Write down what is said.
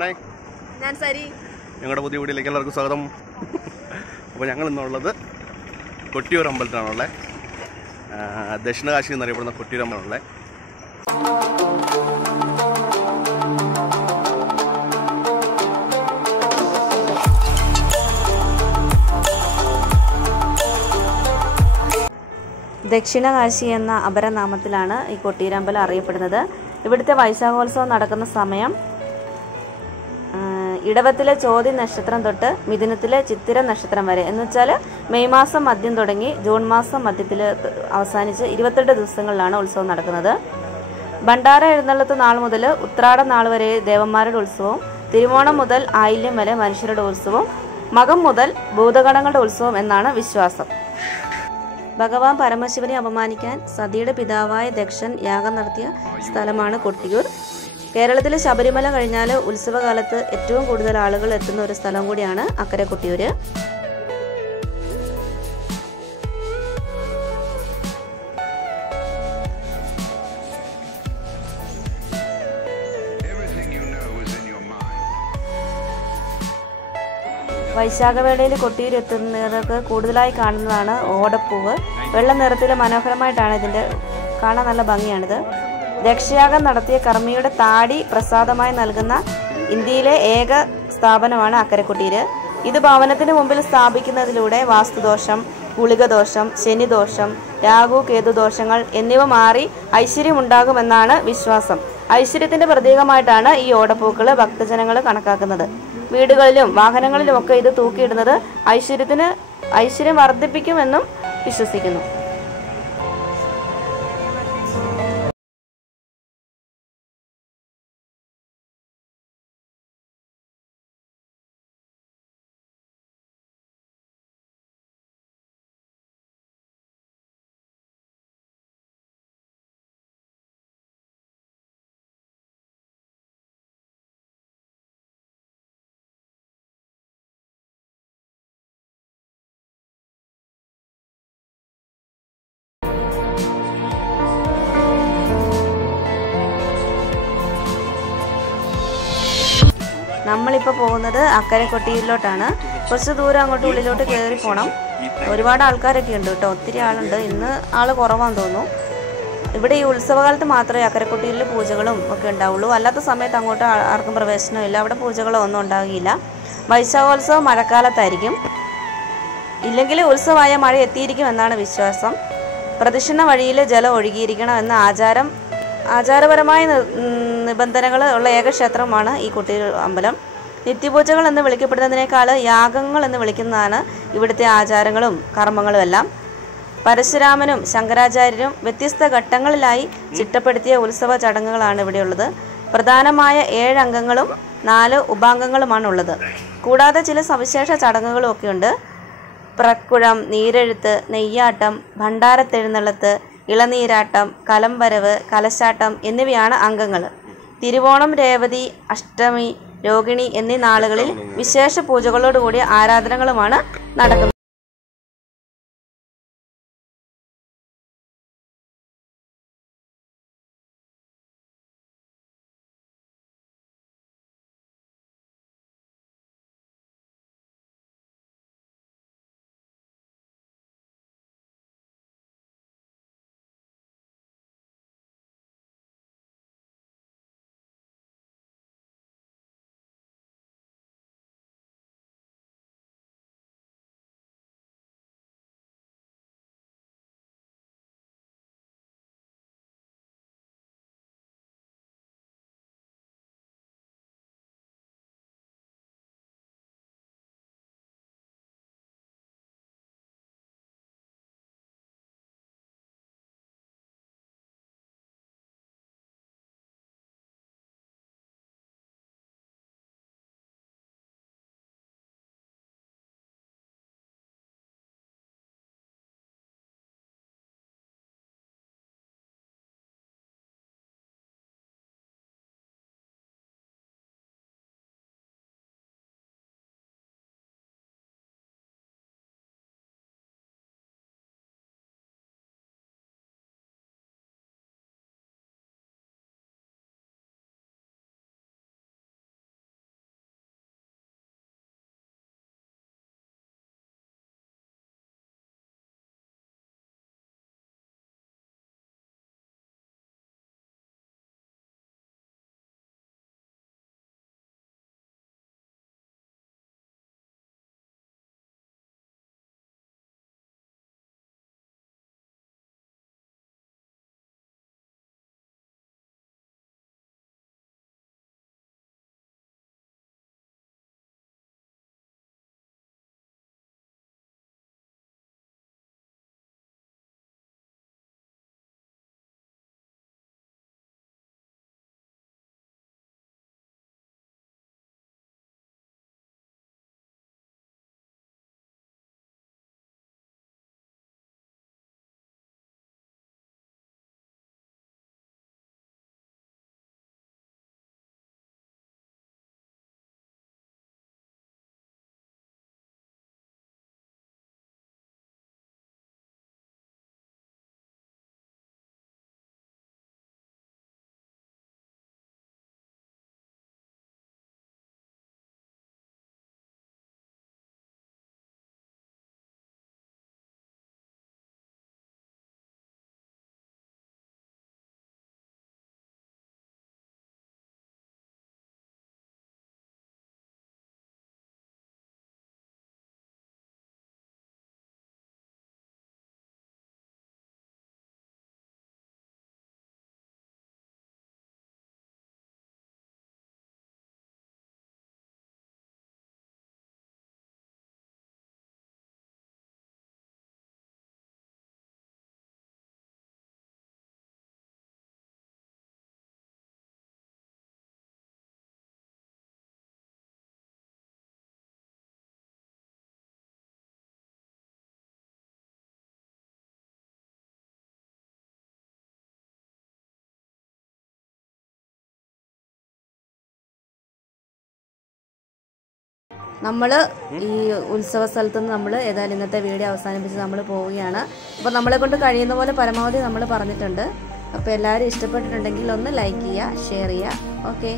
ഞാൻ സരി. ഞങ്ങളുടെ പുതിയ വീഡിയോയിലേക്ക് എല്ലാവർക്കും സ്വാഗതം. അപ്പോൾ ഞങ്ങൾ ഇന്നുള്ളത് കൊട്ടിയൂർ അമ്പലത്തിലാണുള്ളത്. ദക്ഷിണകാശി എന്നറിയപ്പെടുന്ന കൊട്ടിയൂർ അമ്പലമുള്ളത്. ദക്ഷിണകാശി എന്ന അപരനാമത്തിലാണ് ഈ കൊട്ടിയൂരമ്പലം അറിയപ്പെടുന്നത്. ഇവിടുത്തെ വൈശാഖോത്സവം നടക്കുന്ന സമയം ഇടവത്തിലെ ചോതി നക്ഷത്രം തൊട്ട് മിഥുനത്തിലെ ചിത്തിര നക്ഷത്രം വരെ, എന്ന് വെച്ചാൽ മെയ് മാസം മധ്യം തുടങ്ങി ജൂൺ മാസം മധ്യത്തിൽ അവസാനിച്ച് 28 ദിവസങ്ങളിലാണ് ഉത്സവം നടക്കുന്നത്. ഭണ്ഡാര എഴുന്നള്ളത്ത് നാൾ മുതൽ ഉത്രാട നാൾ വരെ ദേവന്മാരുടെ ഉത്സവവും, തിരുവോണം മുതൽ ആയില്യം വരെ മനുഷ്യരുടെ ഉത്സവവും, മകം മുതൽ ഭൂതഗണങ്ങളുടെ ഉത്സവം എന്നാണ് വിശ്വാസം. ഭഗവാൻ പരമശിവനെ അപമാനിക്കാൻ സതിയുടെ പിതാവായ ദക്ഷൻ യാഗം നടത്തിയ സ്ഥലമാണ് കൊട്ടിയൂർ. കേരളത്തിലെ ശബരിമല കഴിഞ്ഞാൽ ഉത്സവകാലത്ത് ഏറ്റവും കൂടുതൽ ആളുകൾ എത്തുന്ന ഒരു സ്ഥലം കൂടിയാണ് അക്കരെ കൊട്ടിയൂര്. വൈശാഖവേളയിൽ കൊട്ടിയൂർ എത്തുന്നവർക്ക് കൂടുതലായി കാണുന്നതാണ് ഓടപ്പൂവ്. വെള്ള നിറത്തിൽ മനോഹരമായിട്ടാണ് ഇതിൻ്റെ കാണാൻ നല്ല ഭംഗിയാണിത്. ദക്ഷയാഗം നടത്തിയ കർമ്മിയുടെ താടി പ്രസാദമായി നൽകുന്ന ഇന്ത്യയിലെ ഏക സ്ഥാപനമാണ് അക്കരെ കൊട്ടിയൂര്. ഇത് ഭവനത്തിന് മുമ്പിൽ സ്ഥാപിക്കുന്നതിലൂടെ വാസ്തുദോഷം, ഗുളികദോഷം, ശനിദോഷം, രാഹു കേതു ദോഷങ്ങൾ എന്നിവ മാറി ഐശ്വര്യമുണ്ടാകുമെന്നാണ് വിശ്വാസം. ഐശ്വര്യത്തിന്റെ പ്രതീകമായിട്ടാണ് ഈ ഓടപ്പൂക്കൾ ഭക്തജനങ്ങൾ കണക്കാക്കുന്നത്. വീടുകളിലും വാഹനങ്ങളിലുമൊക്കെ ഇത് തൂക്കിയിടുന്നത് ഐശ്വര്യം വർദ്ധിപ്പിക്കുമെന്നും വിശ്വസിക്കുന്നു. നമ്മളിപ്പോൾ പോകുന്നത് അക്കരെ കൊട്ടിയൂരിലോട്ടാണ്. കുറച്ച് ദൂരം അങ്ങോട്ട് ഉള്ളിലോട്ട് കയറി പോകണം. ഒരുപാട് ആൾക്കാരൊക്കെ ഉണ്ട് കേട്ടോ, ഒത്തിരി ആളുണ്ട്. ഇന്ന് ആൾ കുറവാന്ന് തോന്നുന്നു. ഇവിടെ ഈ ഉത്സവകാലത്ത് മാത്രമേ അക്കരെ കൊട്ടിയൂരിൽ പൂജകളും ഒക്കെ ഉണ്ടാവുള്ളൂ. അല്ലാത്ത സമയത്ത് അങ്ങോട്ട് ആർക്കും പ്രവേശനമില്ല. അവിടെ പൂജകളോ ഒന്നും ഉണ്ടാകില്ല. വൈശാഖോത്സവം മഴക്കാലത്തായിരിക്കും. ഇല്ലെങ്കിൽ ഉത്സവമായ മഴ എത്തിയിരിക്കും എന്നാണ് വിശ്വാസം. പ്രദക്ഷിണ വഴിയിൽ ജലം ഒഴുകിയിരിക്കണം എന്ന ആചാരപരമായ നിബന്ധനകൾ ഉള്ള ഏക ക്ഷേത്രമാണ് ഈ കൊട്ടിയൂർ അമ്പലം. നിത്യപൂജകൾ എന്ന് വിളിക്കപ്പെടുന്നതിനേക്കാൾ യാഗങ്ങൾ എന്ന് വിളിക്കുന്നതാണ് ഇവിടുത്തെ ആചാരങ്ങളും കർമ്മങ്ങളും എല്ലാം. പരശുരാമനും ശങ്കരാചാര്യരും വ്യത്യസ്ത ഘട്ടങ്ങളിലായി ചിട്ടപ്പെടുത്തിയ ഉത്സവ ചടങ്ങുകളാണ് ഇവിടെയുള്ളത്. പ്രധാനമായ 7 അംഗങ്ങളും 4 ഉപാംഗങ്ങളുമാണുള്ളത്. കൂടാതെ ചില സവിശേഷ ചടങ്ങുകളും ഒക്കെ ഉണ്ട്. പ്രക്കുഴം, നീരെഴുത്ത്, നെയ്യാട്ടം, ഭണ്ഡാരത്തെഴുന്നള്ളത്ത്, ഇളനീരാട്ടം, കലംവരവ്, കലശാട്ടം എന്നിവയാണ് അംഗങ്ങൾ. തിരുവോണം, രേവതി, അഷ്ടമി, രോഹിണി എന്നീ നാളുകളിൽ വിശേഷ പൂജകളോടുകൂടിയ ആരാധനകളുമാണ് നടക്കുന്നത്. നമ്മൾ ഈ ഉത്സവ സ്ഥലത്ത് നിന്ന് നമ്മൾ ഏതായാലും ഇന്നത്തെ വീഡിയോ അവസാനിപ്പിച്ച് നമ്മൾ പോവുകയാണ്. അപ്പോൾ നമ്മളെ കൊണ്ട് കഴിയുന്ന പോലെ പരമാവധി നമ്മൾ പറഞ്ഞിട്ടുണ്ട്. അപ്പോൾ എല്ലാവരും ഇഷ്ടപ്പെട്ടിട്ടുണ്ടെങ്കിൽ ഒന്ന് ലൈക്ക് ചെയ്യുക, ഷെയർ ചെയ്യുക. ഓക്കെ.